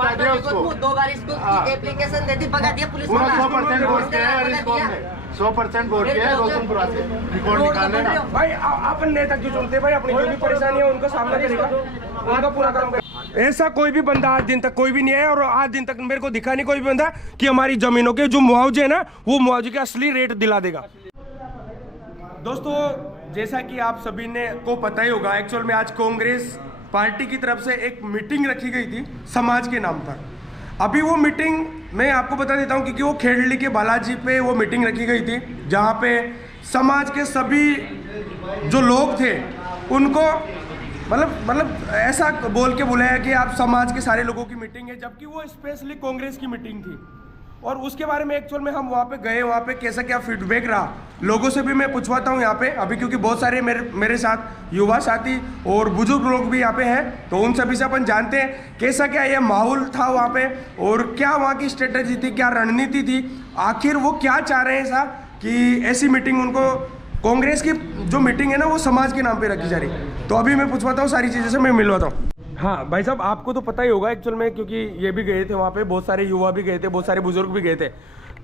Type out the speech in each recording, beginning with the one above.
जिता दिया उसको। 2 बार इसको एप्लीकेशन दे दी, भगा दिया पुलिस वाला। 100% वोट के है इस कौन में, 100% वोट के है रोशनपुरा से। रिकॉर्ड निकाल लेना भाई। अपन नेता क्यों चुनते भाई? अपनी जो भी परेशानी है उनका सामना करेगा, उनका पूरा काम करेगा। ऐसा कोई भी बंदा आज दिन तक कोई भी नहीं है, और आज दिन तक मेरे को दिखा नहीं कोई भी बंदा कि हमारी जमीनों के जो मुआवजे है ना, वो मुआवजे के असली रेट दिला देगा। दोस्तों, जैसा कि आप सभी ने को पता ही होगा, एक्चुअल में आज कांग्रेस पार्टी की तरफ से एक मीटिंग रखी गई थी समाज के नाम पर। अभी वो मीटिंग मैं आपको बता देता हूँ, क्योंकि वो खेड़ली के बालाजी पे वो मीटिंग रखी गई थी, जहाँ पे समाज के सभी जो लोग थे उनको मतलब ऐसा बोल के बुलाया कि आप समाज के सारे लोगों की मीटिंग है, जबकि वो स्पेशली कांग्रेस की मीटिंग थी। और उसके बारे में एक्चुअल में हम वहाँ पे गए, वहाँ पे कैसा क्या फीडबैक रहा लोगों से भी मैं पूछवाता हूँ यहाँ पे अभी, क्योंकि बहुत सारे मेरे साथ युवा साथी और बुजुर्ग लोग भी यहाँ पे हैं, तो उन सभी से अपन जानते हैं कैसा क्या ये माहौल था वहाँ पे, और क्या वहाँ की स्ट्रेटजी थी, क्या रणनीति थी, आखिर वो क्या चाह रहे हैं ऐसा कि ऐसी मीटिंग उनको, कांग्रेस की जो मीटिंग है ना वो समाज के नाम पे रखी जा रही। तो अभी मैं पूछवाता हूँ सारी चीज़ें से, मैं मिलवाता हूँ। हाँ भाई साहब, आपको तो पता ही होगा एक्चुअल में, क्योंकि ये भी गए थे वहाँ पे, बहुत सारे युवा भी गए थे, बहुत सारे बुजुर्ग भी गए थे।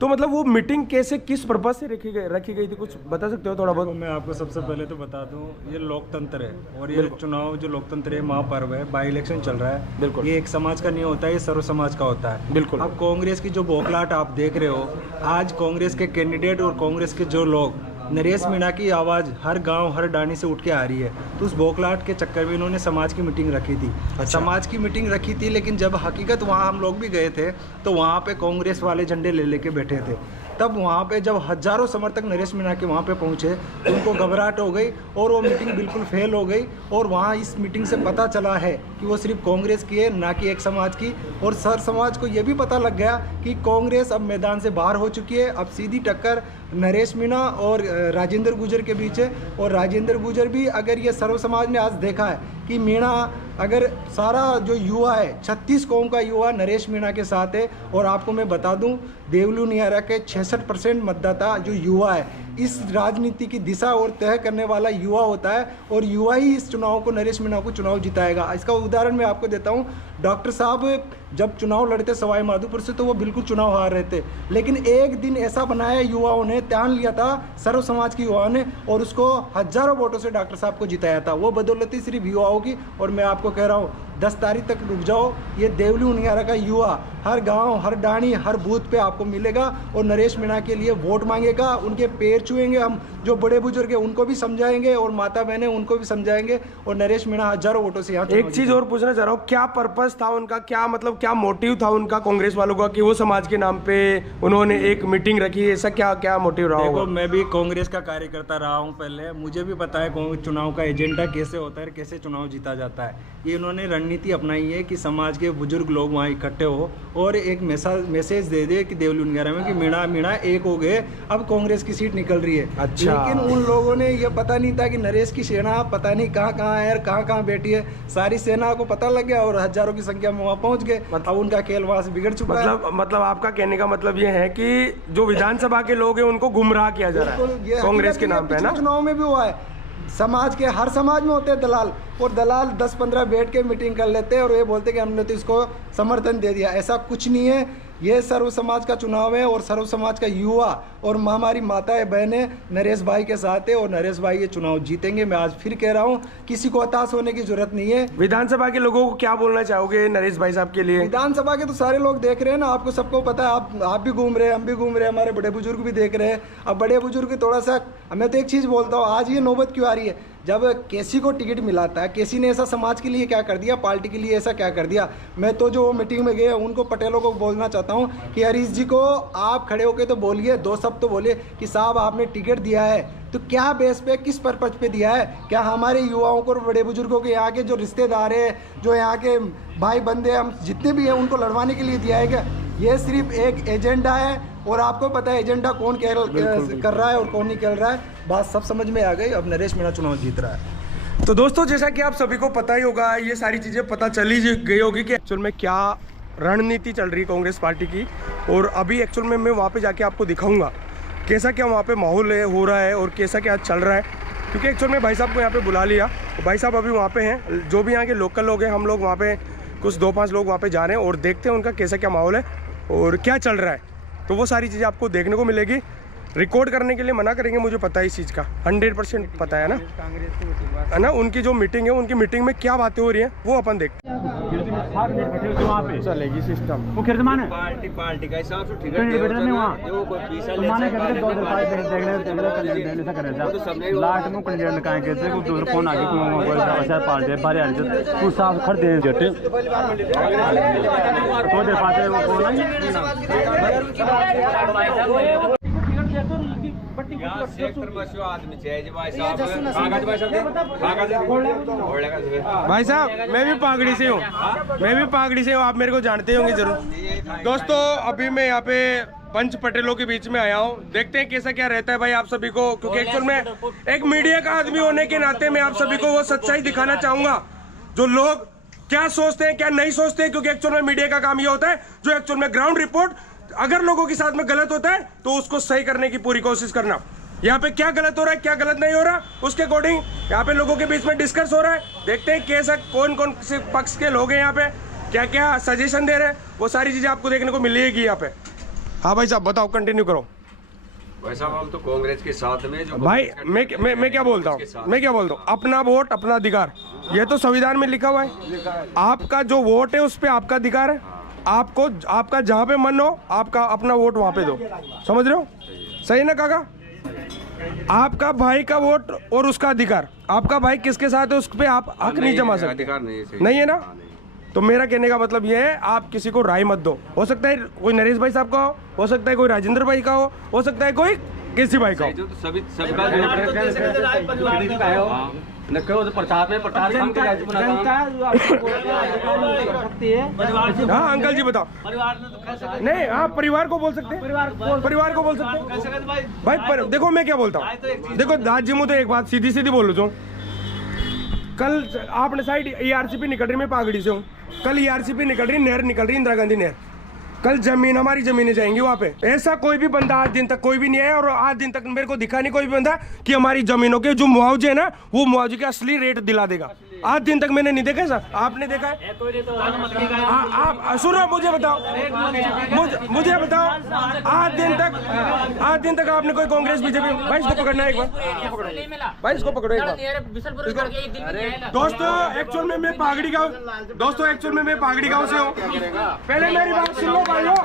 तो मतलब वो मीटिंग कैसे, किस पर्पज से रखी गई थी, कुछ बता सकते हो थोड़ा बहुत? मैं आपको सबसे पहले तो बता दूं, ये लोकतंत्र है, और ये चुनाव जो लोकतंत्र है, महापर्व है, बाई इलेक्शन चल रहा है। बिल्कुल, ये एक समाज का नहीं होता है, ये सर्व समाज का होता है। बिल्कुल। अब कांग्रेस की जो बौखलाहट आप देख रहे हो, आज कांग्रेस के कैंडिडेट और कांग्रेस के जो लोग, नरेश मीणा की आवाज़ हर गांव हर डाणी से उठ के आ रही है, तो उस बौखलाहट के चक्कर में इन्होंने समाज की मीटिंग रखी थी। अच्छा। समाज की मीटिंग रखी थी, लेकिन जब हकीकत वहाँ हम लोग भी गए थे तो वहाँ पे कांग्रेस वाले झंडे ले लेके बैठे थे। तब वहाँ पे जब हजारों समर्थक नरेश मीणा के वहाँ पे पहुँचे तो उनको घबराहट हो गई और वो मीटिंग बिल्कुल फेल हो गई। और वहाँ इस मीटिंग से पता चला है कि वो सिर्फ कांग्रेस की है, ना कि एक समाज की। और सर समाज को ये भी पता लग गया कि कांग्रेस अब मैदान से बाहर हो चुकी है, अब सीधी टक्कर नरेश मीणा और राजेंद्र गुर्जर के बीच है। और राजेंद्र गुर्जर भी, अगर ये सर्व समाज ने आज देखा है कि मीणा, अगर सारा जो युवा है 36 कौम का युवा नरेश मीणा के साथ है। और आपको मैं बता दूं, देवलू नियारा के 66% मतदाता जो युवा है, इस राजनीति की दिशा और तय करने वाला युवा होता है, और युवा ही इस चुनाव को, नरेश मीणा को चुनाव जिताएगा। इसका उदाहरण मैं आपको देता हूं, डॉक्टर साहब जब चुनाव लड़ते सवाई माधोपुर से तो वो बिल्कुल चुनाव हार रहे थे, लेकिन एक दिन ऐसा बनाया युवाओं ने, ध्यान लिया था सर्व समाज के युवाओं ने, और उसको हजारों वोटों से डॉक्टर साहब को जिताया था। वो बदौलती सिर्फ युवाओं की। और मैं आपको कह रहा हूँ 10 तारीख तक रुक जाओ, ये देवली उनियारा का युवा हर गांव हर डाणी हर बूथ पे आपको मिलेगा और नरेश मीणा के लिए वोट मांगेगा, उनके पैर छुएंगे। हम जो बड़े बुजुर्ग हैं उनको भी समझाएंगे और माता बहनें उनको भी समझाएंगे, और नरेश मीणा हजारों वोटों से यहाँ। एक चीज और पूछना चाह रहा हूँ, क्या पर्पस था उनका, क्या मतलब क्या मोटिव था उनका कांग्रेस वालों का कि वो समाज के नाम पे उन्होंने एक मीटिंग रखी, ऐसा क्या क्या मोटिव रहा होगा? देखो, मैं भी कांग्रेस का कार्यकर्ता रहा हूँ पहले, मुझे भी पता है चुनाव का एजेंडा कैसे होता है, कैसे चुनाव जीता जाता है। ये इन्होंने रणनीति अपनाई है कि समाज के बुजुर्ग लोग वहाँ इकट्ठे हो और एक मैसेज दे दे कि देवली उनियारा में कि मीणा एक हो गए, अब कांग्रेस की सीट निकल रही है। अच्छा। लेकिन उन लोगों ने ये पता नहीं था कि नरेश की सेना पता नहीं कहाँ है और कहाँ बैठी है। सारी सेना को पता लग गया और हजारों की संख्या में वहाँ पहुँच गए। अब उनका खेल वहाँ से बिगड़ चुका है। मतलब आपका कहने का मतलब ये है कि जो विधानसभा के लोग हैं उनको गुमराह किया जा रहा है कांग्रेस के नाम पे, ना? चुनाव में भी हुआ है, समाज के हर समाज में होते हैं दलाल, और दलाल 10-15 बैठ के मीटिंग कर लेते हैं और ये बोलते हैं कि हमने तो इसको समर्थन दे दिया। ऐसा कुछ नहीं है, ये सर्व समाज का चुनाव है और सर्व समाज का युवा और हमारी माताएं बहनें नरेश भाई के साथ है और नरेश भाई ये चुनाव जीतेंगे। मैं आज फिर कह रहा हूँ, किसी को हताश होने की जरूरत नहीं है। विधानसभा के लोगों को क्या बोलना चाहोगे नरेश भाई साहब के लिए? विधानसभा के तो सारे लोग देख रहे हैं ना, आपको सबको पता है, आप भी घूम रहे हैं, हम भी घूम रहे हैं, हमारे बड़े बुजुर्ग भी देख रहे हैं। अब बड़े बुजुर्ग थोड़ा सा, मैं तो एक चीज़ बोलता हूँ, आज ये नौबत क्यों आ रही है? जब केसी को टिकट मिला था, केसी ने ऐसा समाज के लिए क्या कर दिया, पार्टी के लिए ऐसा क्या कर दिया? मैं तो जो मीटिंग में गए उनको, पटेलों को बोलना चाहता हूँ कि हरीश जी को आप खड़े होकर तो बोलिए, 2 शब्द तो बोलिए कि साहब आपने टिकट दिया है तो क्या बेस पे, किस पर्पज पे दिया है? क्या हमारे युवाओं को, बड़े बुजुर्गों के, यहाँ के जो रिश्तेदार हैं, जो यहाँ के भाई बंदे, हम जितने भी हैं उनको लड़वाने के लिए दिया है क्या? ये सिर्फ एक एजेंडा है और आपको पता है एजेंडा कौन कर रहा है और कौन नहीं कर रहा है। बात सब समझ में आ गई। अब नरेश मीणा चुनाव जीत रहा है। तो दोस्तों, जैसा कि आप सभी को पता ही होगा, ये सारी चीज़ें पता चली गई होगी कि एक्चुअल में क्या रणनीति चल रही है कांग्रेस पार्टी की। और अभी एक्चुअल में मैं वहाँ पे जाके आपको दिखाऊंगा कैसा क्या वहाँ पे माहौल हो रहा है और कैसा क्या चल रहा है, क्योंकि एक्चुअल में भाई साहब को यहाँ पे बुला लिया। भाई साहब अभी वहाँ पे हैं, जो भी यहाँ के लोकल लोग हैं, हम लोग वहाँ पे कुछ 2-5 लोग वहाँ पे जा रहे हैं और देखते हैं उनका कैसा क्या माहौल है और क्या चल रहा है। तो वो सारी चीज़ें आपको देखने को मिलेगी। रिकॉर्ड करने के लिए मना करेंगे, मुझे पता है इस चीज़ का 100% पता है ना। उनकी जो मीटिंग है, उनकी मीटिंग में क्या बातें हो रही हैं वो अपन देखते हैं। चलेगी सिस्टम वो कीर्तमान है पार्टी का हिसाब से ठीक नहीं वहाँ जो कोई पैसा तो माने कहते 2 दिन बाद देखने से करे लाट में कैंडिडेट निकाय कहते को दूर फोन आगे को ऐसा पार्टी बारे आ जाते कुछ साफ खड़ दे जटे तो दे पाते वो फोन भाई साहब मैं भी पागड़ी से हूँ, आप मेरे को जानते होंगे जरूर। दोस्तों अभी मैं यहाँ पे पंच पटेलों के बीच में आया हूँ, देखते हैं कैसा क्या रहता है भाई आप सभी को, क्योंकि एक्चुअल में एक मीडिया का आदमी होने के नाते मैं आप सभी को वो सच्चाई दिखाना चाहूंगा जो लोग क्या सोचते हैं क्या नहीं सोचते हैं, क्योंकि एक्चुअल में मीडिया का काम ये होता है जो एक्चुअल में ग्राउंड रिपोर्ट अगर लोगों के साथ में गलत होता है तो उसको सही करने की पूरी कोशिश करना। यहाँ पे क्या गलत हो रहा है क्या गलत नहीं हो रहा उसके अकॉर्डिंग यहाँ पे लोगों के बीच में डिस्कस हो रहा है। देखते हैं कैसा कौन कौन से पक्ष के लोग हैं यहाँ पे क्या क्या सजेशन दे रहे हैं, वो सारी चीजें आपको देखने को मिलेगी यहाँ पे। हाँ भाई साहब बताओ, कंटिन्यू करो। वैसा हम तो कांग्रेस के साथ में जो भाई मैं क्या बोलता हूँ, अपना वोट अपना अधिकार, ये तो संविधान में लिखा हुआ है। आपका जो वोट है उस पर आपका अधिकार है, आपको आपका जहाँ पे मन हो आपका अपना वोट वहाँ पे दो, समझ रहे हो? सही ना काका? आपका भाई का वोट और उसका अधिकार, आपका भाई किसके साथ है उस पर आप हक नहीं जमा सकते, अधिकार नहीं है ना? तो मेरा कहने का मतलब ये है आप किसी को राय मत दो। हो सकता है कोई नरेश भाई साहब का हो सकता है कोई राजेंद्र भाई का हो सकता है कोई केसी भाई का हो। सभी सबका हाँ अंकल जी बताओ। नहीं हाँ परिवार को बोल सकते हैं, परिवार को बोल सकते हैं भाई। देखो मैं क्या बोलता हूँ, देखो दाद जी मुझे तो एक बात सीधी सीधी बोल रहा हूँ, कल आपने साइड ERCP निकल रही, मैं पागड़ी से हूँ, कल ERCP निकल रही, नहर निकल रही, इंदिरा गांधी नहर, कल जमीन हमारी जमीनें जाएंगी वहाँ पे। ऐसा कोई भी बंदा आज दिन तक कोई भी नहीं है और आज दिन तक मेरे को दिखा नहीं कोई भी बंदा कि हमारी जमीनों के जो मुआवजे है ना वो मुआवजे के असली रेट दिला देगा। आज दिन तक मैंने नहीं देखा सर, आपने देखा है? आप सुनो मुझे बताओ, मुझे बताओ आज दिन तक आपने कोई कांग्रेस बीजेपी भाई इसको पकड़ना एक बार, भाई इसको पकड़ो एक बार। दोस्तों एक्चुअल में मैं पागड़ी गाँव से हूँ, पहले मेरी बात सुन लो भाइयों।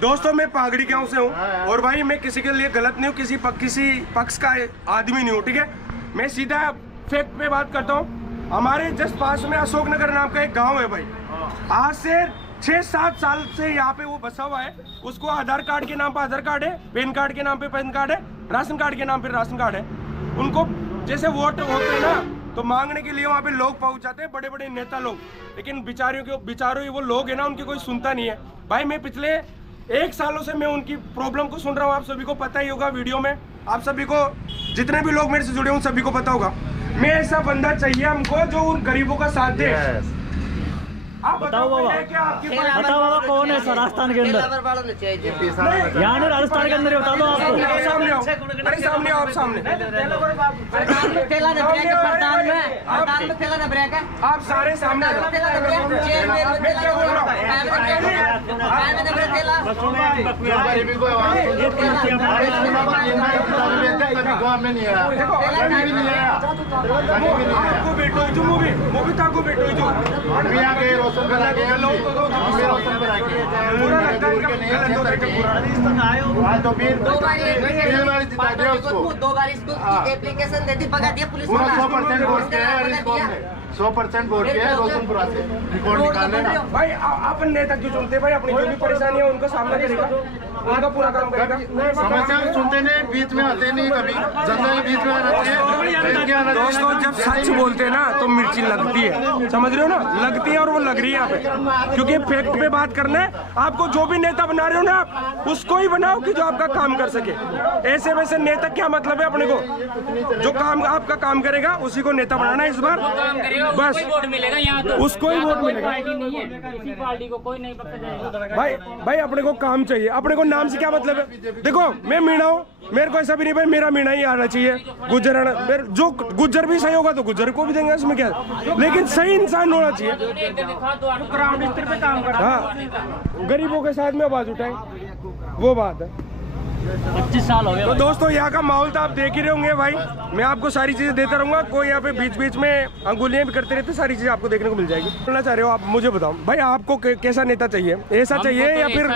दोस्तों मैं पागड़ी गाँव से हूँ और भाई मैं किसी के लिए गलत नहीं हूँ, किसी पक्ष का आदमी नहीं हूँ, ठीक है? मैं सीधा फैक्ट पे बात करता हूँ। हमारे जस्ट पास में अशोकनगर नाम का एक गांव है भाई, आज से 6-7 साल से यहाँ पे वो बसा हुआ है। उसको आधार कार्ड के नाम पे आधार कार्ड है, पैन कार्ड के नाम पे पैन कार्ड है, राशन कार्ड के नाम पे राशन कार्ड है। उनको जैसे वोट होते हैं ना तो मांगने के लिए वहाँ पे लोग पहुँच जाते हैं, बड़े बड़े नेता लोग, लेकिन बेचारों वो लोग है ना उनकी कोई सुनता नहीं है भाई। मैं पिछले 1 सालों से मैं उनकी प्रॉब्लम को सुन रहा हूँ, आप सभी को पता ही होगा, वीडियो में आप सभी को जितने भी लोग मेरे से जुड़े उन सभी को पता होगा। मैं ऐसा बंदा चाहिए हमको जो उन गरीबों का साथ दे। आप बताओ बाबा, बताओ बाबा कौन है राजस्थान के अंदर? यहाँ नहीं राजस्थान के अंदर बता दो आपको। सामने आओ, अरे सामने आओ, आप सामने। आप सारे सामने दो बार इसको एप्लीकेशन दे दी, भगा दिया पुलिस वाला। 100% वोट के है रिस्कॉम में, 100% वोट के है रोशनपुरा से रिकॉर्ड निकालने ना भाई। अपन नेता क्यों चुनते भाई? अपनी जो भी परेशानी है उनका सामना करेगा, उनका पूरा काम करेगा। समस्या सुनते नहीं, बीच में आते नहीं, कभी जनता के बीच में आना चाहिए। दोस्तों जब सच बोलते हैं ना तो मिर्ची लगती है, समझ रहे हो ना, लगती है और वो लग रही है यहाँ पे, क्योंकि फैक्ट पे बात करना है। आपको जो भी नेता बना रहे हो ना आप, उसको ही बनाओ कि जो आपका काम कर सके। ऐसे वैसे नेता क्या मतलब है अपने को? जो काम आपका काम करेगा उसी को नेता बनाना है इस बार, बस वोट मिलेगा यहाँ तो उसको ही वोट मिलेगा। नहीं है, किसी पार्टी को कोई नहीं पकड़ जाएगा। भाई अपने को काम चाहिए, अपने को नाम से क्या मतलब है? देखो मैं मीणा हूँ, मेरे को ऐसा भी नहीं भाई मेरा मीणा ही आना चाहिए, गुज्जर आना, जो गुज्जर भी सही होगा तो गुज्जर को भी देंगे, इसमें क्या, लेकिन सही इंसान होना चाहिए। ग्राउंड स्तर पे काम करता है। हाँ, गरीबों के साथ में आवाज उठाए, वो बात है। 25 साल हो गए। तो दोस्तों यहाँ का माहौल तो आप देख ही रहे होंगे भाई, मैं आपको सारी चीजें देता रहूंगा, कोई यहाँ पे बीच बीच में अंगुलियां भी करते रहते, सारी चीजें आपको देखने को मिल जाएगी। बोलना चाह रहे हो आप, मुझे बताओ भाई आपको कैसा नेता चाहिए? ऐसा चाहिए या फिर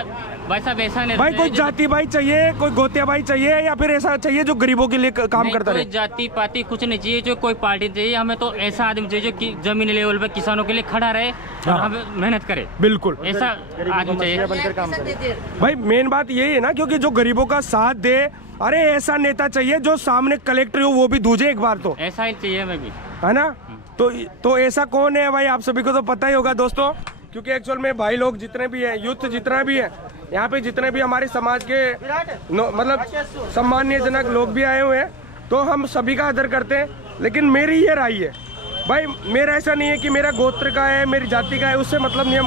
वैसा नहीं भाई कोई जाति भाई चाहिए, कोई गोतिया भाई चाहिए, या फिर ऐसा चाहिए जो गरीबों के लिए काम करता रहे? जाति पाति कुछ नहीं चाहिए, जो कोई पार्टी चाहिए, हमें तो ऐसा आदमी चाहिए जो जमीनी लेवल पे किसानों के लिए खड़ा रहे और हमें मेहनत करे। बिल्कुल ऐसा आदमी चाहिए भाई, मेन बात यही है ना, क्योंकि जो गरीबों का साथ दे। अरे ऐसा नेता चाहिए जो सामने कलेक्टर हो वो भी दूजे एक बार, तो ऐसा ही चाहिए हमें भी, है ना? तो ऐसा कौन है भाई, आप सभी को तो पता ही होगा दोस्तों, क्योंकि एक्चुअल में भाई लोग जितने भी हैं, यूथ जितना भी है यहाँ पे, जितने भी हमारे समाज के मतलब सम्मानजनक लोग भी आए हुए हैं, तो हम सभी का आदर करते हैं। लेकिन मेरी ये राय है भाई, मेरा ऐसा नहीं है कि मेरा गोत्र का है, मेरी जाति का है, उससे मतलब नहीं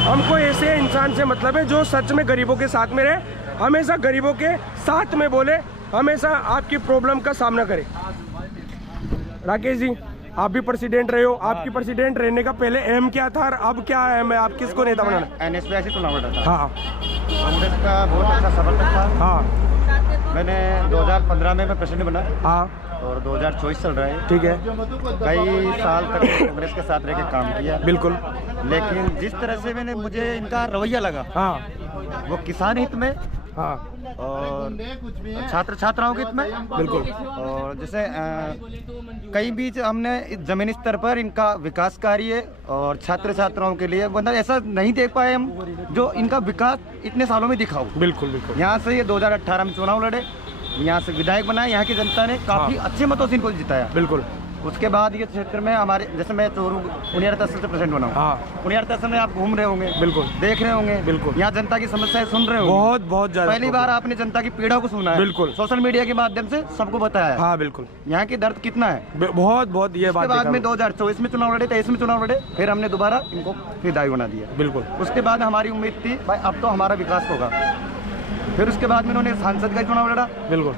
हमको ऐसे इंसान से मतलब है जो सच में गरीबों के साथ में रहे, हमेशा गरीबों के साथ में बोले, हमेशा आपकी प्रॉब्लम का सामना करे। राकेश जी, आप भी प्रेसिडेंट रहे हो, आपकी प्रेसिडेंट रहने का पहले एम क्या था और अब क्या एम है? आप किसको नेता बनाना? NSPI से चुनाव लड़ा था। हाँ कांग्रेस का बहुत अच्छा समर्थक था। हाँ मैंने 2015 में मैं प्रेसिडेंट बना हाँ और 2024 चल रहा है। ठीक है, कई साल तक कांग्रेस के साथ रह के काम किया, बिल्कुल। लेकिन जिस तरह से मुझे इनका रवैया लगा, हाँ वो किसान हित में हाँ और छात्र छात्राओं के हित में, बिल्कुल। और जैसे कई बीच हमने जमीनी स्तर पर इनका विकास कार्य और छात्र छात्राओं के लिए मतलब ऐसा नहीं देख पाए हम जो इनका विकास इतने सालों में दिखाओ। बिल्कुल बिल्कुल। यहाँ से ये 2018 में चुनाव लड़े, यहाँ से विधायक बनाए, यहाँ की जनता ने काफी अच्छे मतों से इनको जिताया। बिल्कुल। उसके बाद ये क्षेत्र में हमारे, जैसे मैं चोरू उनियार तहसील से प्रेसिडेंट बना हूँ। हाँ, उनियार तहसील में आप घूम रहे होंगे, बिल्कुल देख रहे होंगे, बिल्कुल। यहाँ जनता की समस्याएं सुन रहे होंगे, बहुत ज्यादा। पहली बार आपने जनता की पीड़ा को सुना है, बिल्कुल। सोशल मीडिया के माध्यम से सबको बताया है। हाँ बिल्कुल, यहाँ की दर्द कितना है, बहुत ये बात। उसके बाद में 2024 में चुनाव लड़े, 23 में चुनाव लड़े, फिर हमने दोबारा इनको विधायक बना दिया। बिल्कुल। उसके बाद हमारी उम्मीद थी भाई अब तो हमारा विकास होगा। फिर उसके बाद में उन्होंने सांसद का चुनाव लड़ा, बिल्कुल,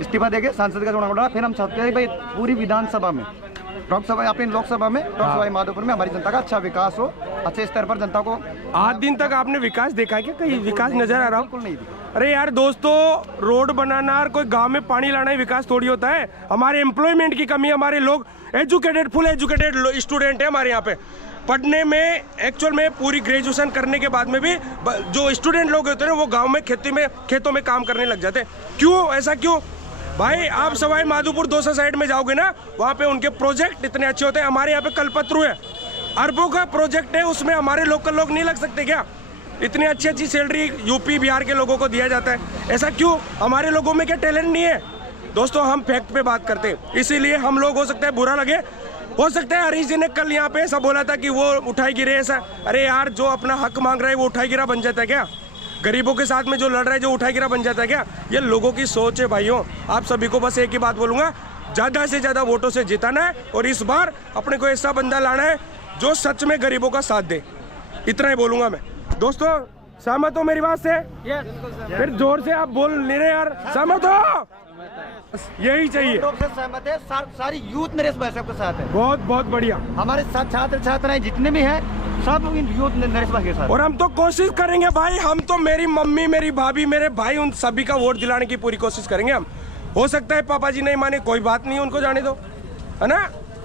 इस्तीफा देके सांसद का चुनाव लड़ा। फिर हम चाहते हैं भाई पूरी विधानसभा में, लोकसभा अपनी लोकसभा में, लोकसभा माधोपुर में हमारी जनता का अच्छा विकास हो, अच्छे स्तर पर जनता को। आज दिन तक आपने विकास देखा है क्या? कहीं विकास नजर आ रहा हो? बिल्कुल नहीं दिखा। अरे यार दोस्तों, रोड बनाना और कोई गांव में पानी लाना ही विकास थोड़ी होता है। हमारे एम्प्लॉयमेंट की कमी, हमारे लोग एजुकेटेड, फुल एजुकेटेड स्टूडेंट है हमारे यहाँ पे, पढ़ने में एक्चुअल में पूरी ग्रेजुएशन करने के बाद में भी जो स्टूडेंट लोग होते हैं वो गाँव में खेतों में काम करने लग जाते हैं। क्यों ऐसा क्यों भाई? आप सवाई माधोपुर दोसा साइड में जाओगे ना, वहाँ पे उनके प्रोजेक्ट इतने अच्छे होते हैं। हमारे यहाँ पे कल्पतरू है, अरबों का प्रोजेक्ट है, उसमें हमारे लोकल लोग नहीं लग सकते क्या? इतनी अच्छी सैलरी यूपी बिहार के लोगों को दिया जाता है, ऐसा क्यों? हमारे लोगों में क्या टैलेंट नहीं है? दोस्तों हम फैक्ट पे बात करते हैं, इसीलिए हम लोग, हो सकता है बुरा लगे, हो सकता है हरीश जी ने कल यहाँ पे ऐसा बोला था कि वो उठाई गिरे ऐसा। अरे यार, जो अपना हक मांग रहा है वो उठाई गिरा बन जाता है क्या? गरीबों के साथ में जो लड़ रहा है जो उठाई गिरा बन जाता है क्या? ये लोगों की सोच है भाइयों। आप सभी को बस एक ही बात बोलूंगा, ज़्यादा से ज़्यादा वोटों से जिताना है और इस बार अपने को ऐसा बंदा लाना है जो सच में गरीबों का साथ दे। इतना ही बोलूंगा मैं। दोस्तों सहमत हो मेरी बात से? फिर जोर से आप बोल नहीं रहे यार, सहमत हो? यही चाहिए। से सहमत है, सारी यूथ नरेश भाई साहब के साथ है। बहुत बढ़िया। हमारे साथ छात्र छात्राएं जितने भी हैं सब यूथ नरेश भाई के साथ। और हम तो कोशिश करेंगे भाई, हम तो मेरी मम्मी, मेरी भाभी, मेरे भाई, उन सभी का वोट दिलाने की पूरी कोशिश करेंगे हम। हो सकता है पापा जी नहीं माने, कोई बात नहीं, उनको जाने दो, है ना?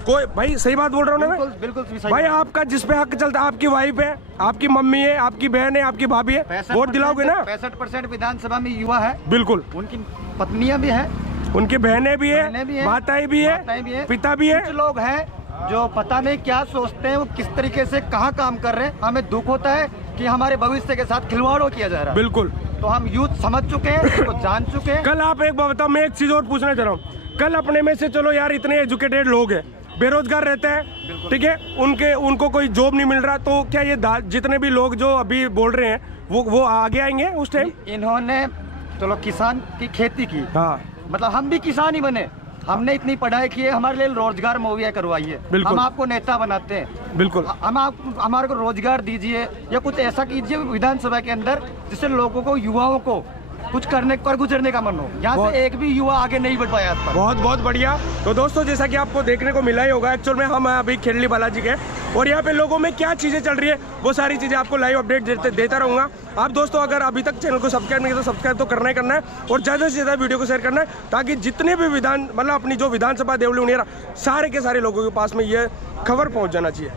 कोई भाई, सही बात बोल रहा हूँ ना मैं? बिल्कुल भाई, आपका जिस पे हक चलता है, आपकी वाइफ है, आपकी मम्मी है, आपकी बहन है, आपकी भाभी है, वोट दिलाओगे ना? 65% विधानसभा में युवा है, बिल्कुल। उनकी पत्नियां भी हैं, उनकी बहनें भी है, माताएं भी है, पिता भी है। कुछ लोग हैं जो पता नहीं क्या सोचते हैं, वो किस तरीके से कहाँ काम कर रहे हैं। हमें दुख होता है कि हमारे भविष्य के साथ खिलवाड़ किया जा रहा है। बिल्कुल। तो हम यूथ समझ चुके हैं, तो जान चुके हैं। कल आप एक बात बताओ, मैं एक चीज और पूछना चाह रहा हूँ। कल अपने में से चलो यार इतने एजुकेटेड लोग हैं, बेरोजगार रहते हैं, ठीक है, उनको कोई जॉब नहीं मिल रहा, तो क्या ये जितने भी लोग जो अभी बोल रहे हैं वो आगे आएंगे उस टाइम? इन्होंने चलो किसान की खेती की, हाँ, मतलब हम भी किसान ही बने, हमने इतनी पढ़ाई की है, हमारे लिए रोजगार मुहैया करवाइए, हम आपको नेता बनाते हैं, बिल्कुल, हमारे को रोजगार दीजिए या कुछ ऐसा कीजिए विधानसभा के अंदर जिससे लोगों को, युवाओं को कुछ करने पर गुजरने का मन हो। यहाँ से एक भी युवा आगे नहीं बढ़ पाया। बहुत बहुत बढ़िया। तो दोस्तों जैसा कि आपको देखने को मिला ही होगा, एक्चुअल में हम अभी खेरली बालाजी के, और यहाँ पे लोगों में क्या चीज़ें चल रही है वो सारी चीज़ें आपको लाइव अपडेट देता रहूँगा। आप दोस्तों अगर अभी तक चैनल को सब्सक्राइब नहीं किया तो सब्सक्राइब तो करना ही करना है, और ज़्यादा से ज़्यादा वीडियो को शेयर करना है, ताकि जितने भी मतलब अपनी जो विधानसभा देवली उन्हें सारे के सारे लोगों के पास में ये खबर पहुँच जाना चाहिए।